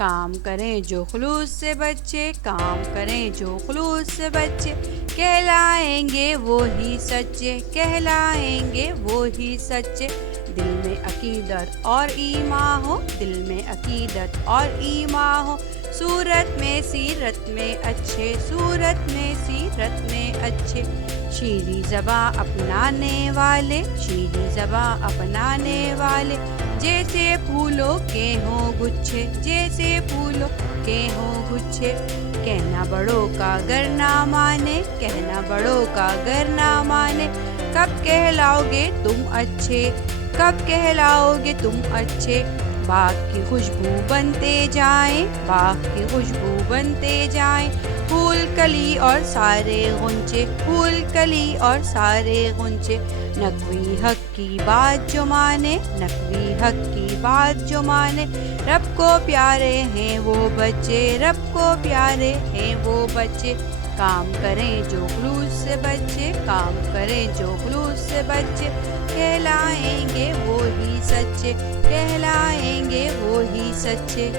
کام کریں جو خلوص سے بچے، کام کریں جو خلوص سے بچے، کہلائیں گے وہی سچے، کہلائیں گے وہی سچے۔ دل میں عقیدت اور ایمان ہو، دل میں عقیدت اور ایمان ہو، صورت میں سیرت میں اچھے، صورت میں سیرت میں اچھے۔ شیریں زباں اپنانے والے، شیریں زباں اپنانے والے، جیسے پھولوں کے ہوں گچھے، جیسے پھولوں کے ہوں گچھے۔ کہنا بڑوں کا گر نہ مانے، کہنا بڑوں کا گر نہ مانے، کب کہلاؤ گے تم اچھے، کب کہلاؤ گے تم اچھے۔ باغ کی خوشبو بنتے جائیں، باغ کی خوشبو بنتے جائیں، پھول کلی اور سارے غنچے، پھول کلی اور سارے غنچے۔ نقوی حق کی بات جو مانے، نقوی حق کی بات جو مانے، رب کو پیارے ہیں وہ بچے، رب کو پیارے ہیں وہ بچے۔ کام کریں جو خلوص سے بچے، کام کریں جو خلوص سے بچے، کہلائیں گے وہی سچے، کہلائیں گے وہی سچے۔